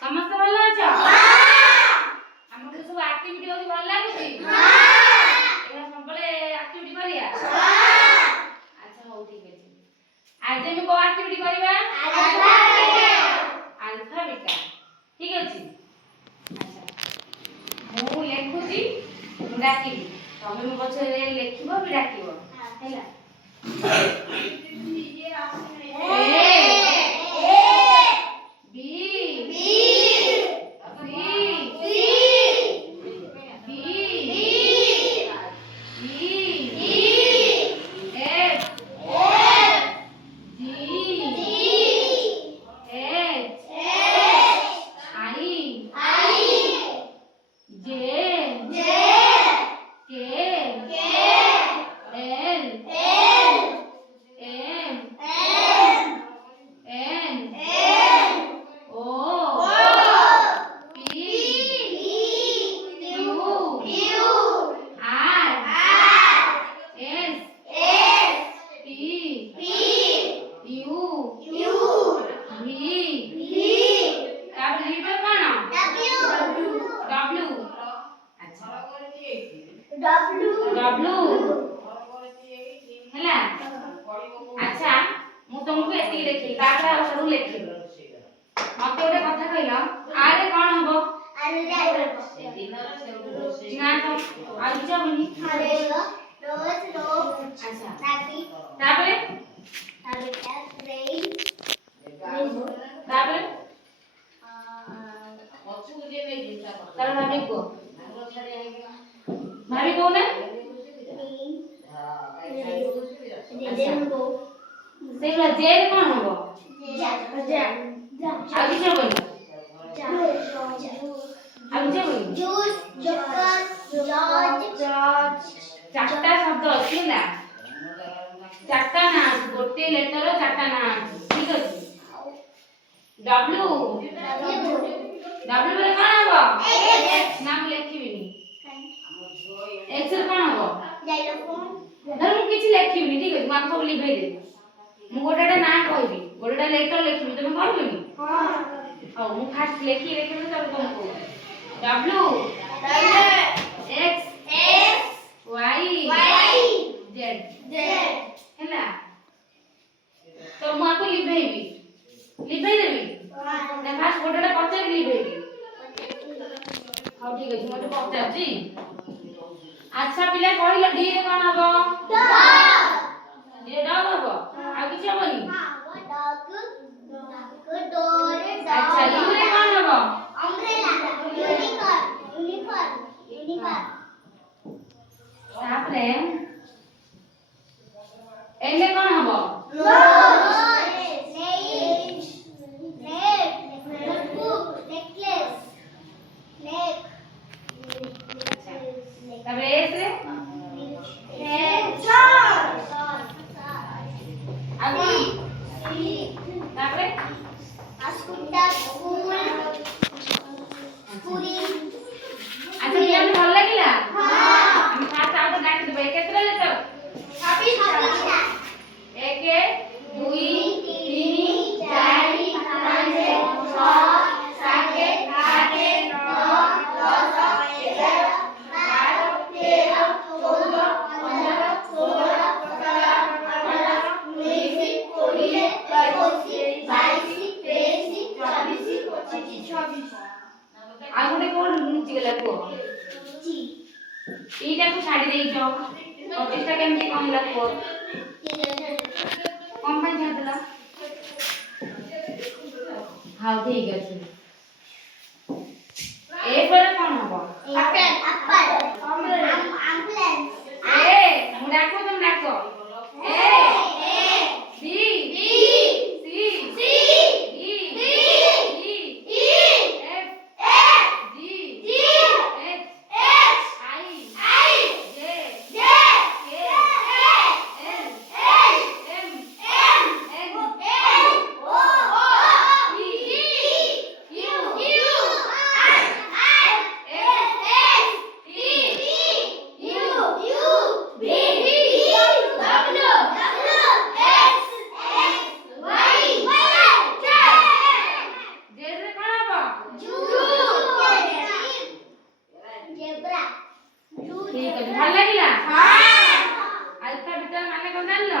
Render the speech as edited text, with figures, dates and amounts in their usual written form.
ସମସ୍ତେ ଭଲ ଅଛ? ଆମକୁ ସବୁ ଆକ୍ଟିଭିଟି ହଉଛି ଭଲ ଲାଗୁଛି? ଏଇଟା ସବୁବେଳେ ଆକ୍ଟିଭିଟି କରିବା? ଆଚ୍ଛା ହଉ ଠିକ ଅଛି। ଆଜି ଆମେ କୋଉ ଆକ୍ଟିଭିଟି କରିବା? ଆଲଫାବେଟା। ଠିକ ଅଛି। ଆଚ୍ଛା ମୁଁ ଲେଖୁଛି, ମୁଁ ଡାକିବି, ତମେ ମୋ ପଛରେ ଲେଖିବ ବି ଡାକିବ ହେଲା। ହେଲା। ଆଚ୍ଛା ମୁଁ ତମକୁ ଏତିକି ଲେଖିବି, ତାପରେ ଆଉ ସବୁ ଲେଖିବି। ମତେ ଗୋଟେ କଥା କହିଲ, ଆରେ କଣ ହବ? ନା ତ ଆଉ କିଛି ହବନି। ଆଚ୍ଛା ତାପରେ ତାପରେ ତାର ଭାବି କୁହ, ଭାବି କହୁନା। ସେଇଗୁଡ଼ା ଜେରେ କଣ ହବ? ଆଉ କିଛି ହବନି? ଆଉ କିଛି ହବନି? ଚାରଟା ଶବ୍ଦ ଅଛି ହେଲା, ଚାରଟା ନାଁ ଅଛି, ଗୋଟିଏ ଲେଟର ଚାରଟା ନାଁ ଅଛି। ଠିକ ଅଛି। ଡବ୍ଲୁ ଡବ୍ଲୁ ପରେ କଣ ହବ? ନା ମୁଁ ଲେଖିବିନି। ଏକ୍ସ ରେ କଣ ହବ? ଧର ମୁଁ କିଛି ଲେଖିବିନି, ଠିକ ଅଛି, ମୁଁ ଆକୁ ସବୁ ଲିଭେଇ ଦେବି। ମୁଁ ଗୋଟେ ନାଁ କହିବି, ଗୋଟେ ଲେଟର ଲେଖିବି, ତମେ କହିବନି? ହଉ ମୁଁ ଫାଷ୍ଟ ଲେଖିବି, ତାପରେ ତମେ କହୁଛ। ଡବ୍ଲୁ ଏକ୍ସ ୱାଇ ଜେଡ୍ ହେଲା। ତ ମୁଁ ଆକୁ ଲିଭେଇବି, ଲିଭେଇ ଦେବି ନା ଫାଷ୍ଟ ଗୋଟେ ପଚାରି ଲିଭେଇବି? ହଉ ଠିକ ଅଛି, ମତେ ପଚାରୁଛି। ଆଚ୍ଛା ପିଲା କହିଲ, ଡି ରେ କଣ ହବ? ଡି ରେ ଡଗ୍ ହବ, ଆଉ କିଛି ହବନି? ଆଚ୍ଛା ୟୁ ରେ କଣ ହବ? ତାପରେ ଏଲ ରେ କଣ ହବ? ତାପରେ ଏସ୍ ରେ ଆଉ କଣ? ତାପରେ ଆଚ୍ଛା ପିଲାଙ୍କୁ ଭଲ ଲାଗିଲା? ଆମେ ଫାଷ୍ଟ ଆଉ ଗୋଟେ ଡାକି ଦେବା। କେତେଟା ଲେଟର? 1 2 3 4 5 6 7 8 9 10 11 12 13 14 15 16 17 18 19 20 21 22 23 24 25 ଆଉ ଗୋଟେ କୋଣ ଲୁଚିଗଲା କୁହ? ଏଇଟାକୁ ଛାଡ଼ି ଦେଇଛ, 25ଟା କେମିତି କଣ ହେଲା କୁହ? କଣ ପାଇଁ ଛାଡ଼ିଦେଲ? ହଉ ଠିକ ଅଛି। ଏ ପରେ କଣ ହବ? ମୁଁ ଡାକୁ, ତମେ ଡାକ। A B C D E F G H I J K L M N O P Q R S T U V ଭଲ ଲାଗିଲା? ଆଲଫା ବିଟା ମାନେ କଣ ଜାଣିଲ?